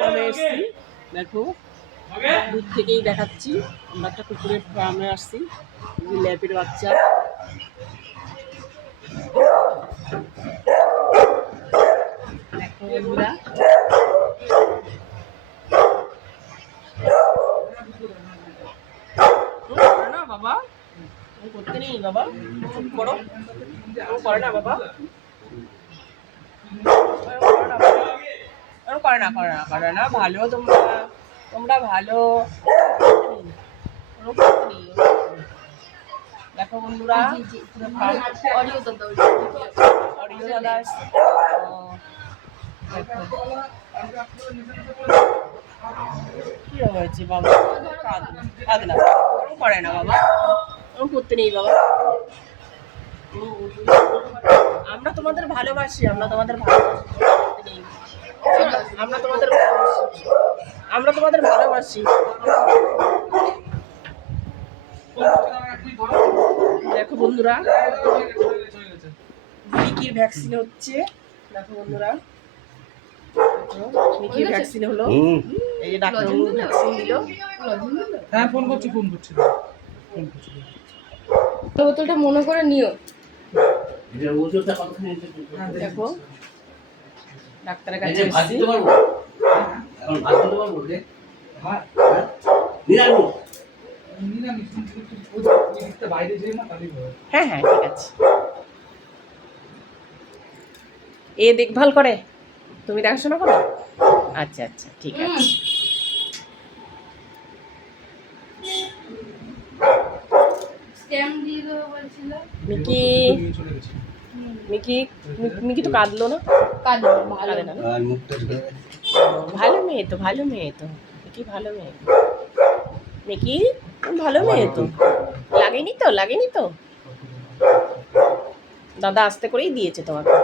ফার্মে এসেছি। দেখো দূর থেকেই দেখাচ্ছি, আমরা একটা কুকুরের ফার্মে আসছি। ল্যাপের বাচ্চা, দেখো বন্ধুরা। না বাবা, করতে নেই বাবা, চুপ করো, করে না বাবা, করে না, ভালো তোমরা, তোমরা ভালো। দেখো বন্ধুরা, অডিও দাদা কি হয়েছে বাবা, কাঁদ না, করে না বাবা, ওরকম করতে নেই বাবা। আমরা তোমাদের ভালোবাসি, আমরা তোমাদের ভালোবাসি, আমরা তোমাদের ভালোবাসি, আমরা তোমাদের ভালোবাসি। দেখো বন্ধুরা, মিকির ভ্যাকসিন হচ্ছে। দেখো বন্ধুরা, মিকির ভ্যাকসিন হলো, এই যে ডাক্তারবাবু ভ্যাকসিন দিল। হ্যাঁ ফোন করছি। বোতলটা মনে করে নিও। দেখো ডাক্তারের কাছে এসেছি। হ্যাঁ হ্যাঁ ঠিক আছে। এ দেখভাল করে, তুমি দেখাশোনা করো? আচ্ছা আচ্ছা ঠিক আছে। মিকি মিকি মিকি তো কাঁদলো না, কাঁদে না। ভালো মেয়ে তো, ভালো মেয়ে তো মিকি, ভালো মেয়ে। মিকি ভালো মেয়ে তো, লাগেনি তো, লাগেনি তো। দাদা আস্তে করেই দিয়েছে তোমাকে,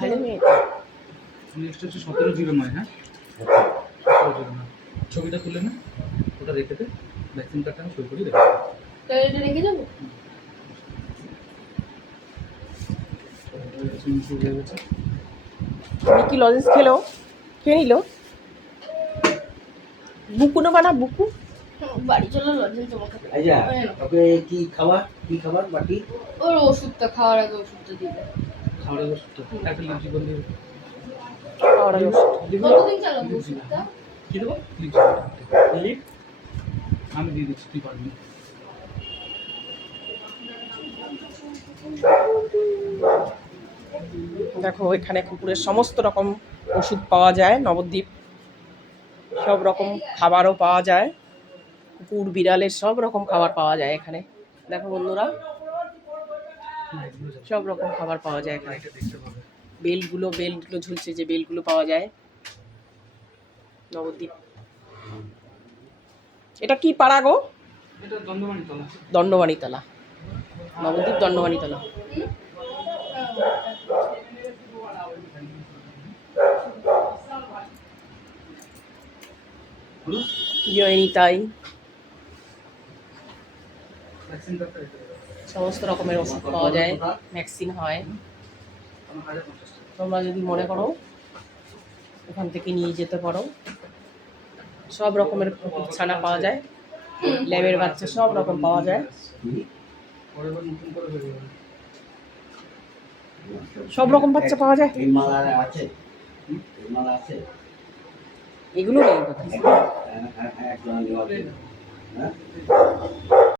ভালো মেয়ে তো। নেক্সট হচ্ছে 1709। হ্যাঁ 1709 ছবিটা তুলে না, ওটা রেখে দে, ভ্যাকসিন কার্ডটা আমি সই করি, রেখে এটা রেখে যাবো। মিকি লজেন্স খেলো, খেয়ে নিল। বুকু নেবা না, বুকু? বাড়ি চলো, লজেন্স তোমাকে ওকে কি খাবার বাটি? ওর ওষুধটা খাওয়ার আগে ওষুধটা দিবে। খাওয়ার ওষুধটা একটা লিপস্টিক বন্ধ করে কতদিন চালাবো ওষুধটা? কি দেবো? লিপ আমি দিয়ে দিচ্ছি, তুই পারবি। দেখো এখানে কুকুরের সমস্ত রকম ওষুধ পাওয়া যায়, নবদ্বীপ সব রকম খাবারও পাওয়া যায়, কুকুর বিড়ালের সব রকম খাবার পাওয়া যায় এখানে। দেখো বন্ধুরা, সব রকম খাবার পাওয়া যায় এখানে। বেলগুলো ঝুলছে, যে বেলগুলো পাওয়া যায় নবদ্বীপ। এটা কি পাড়া গো? এটা দণ্ডবাণীতলা। দণ্ডবাণীতলা, নবদ্বীপ দণ্ডবাণীতলা। তাই সমস্ত রকমের ওষুধ পাওয়া যায়, ভ্যাকসিন হয়। তোমরা যদি মনে করো ওখান থেকে নিয়ে যেতে পারো। সব রকমের ছানা পাওয়া যায়, ল্যাবের বাচ্চা সব রকম পাওয়া যায়, সব রকম বাচ্চা পাওয়া যায়। এগুলো নেই কথা।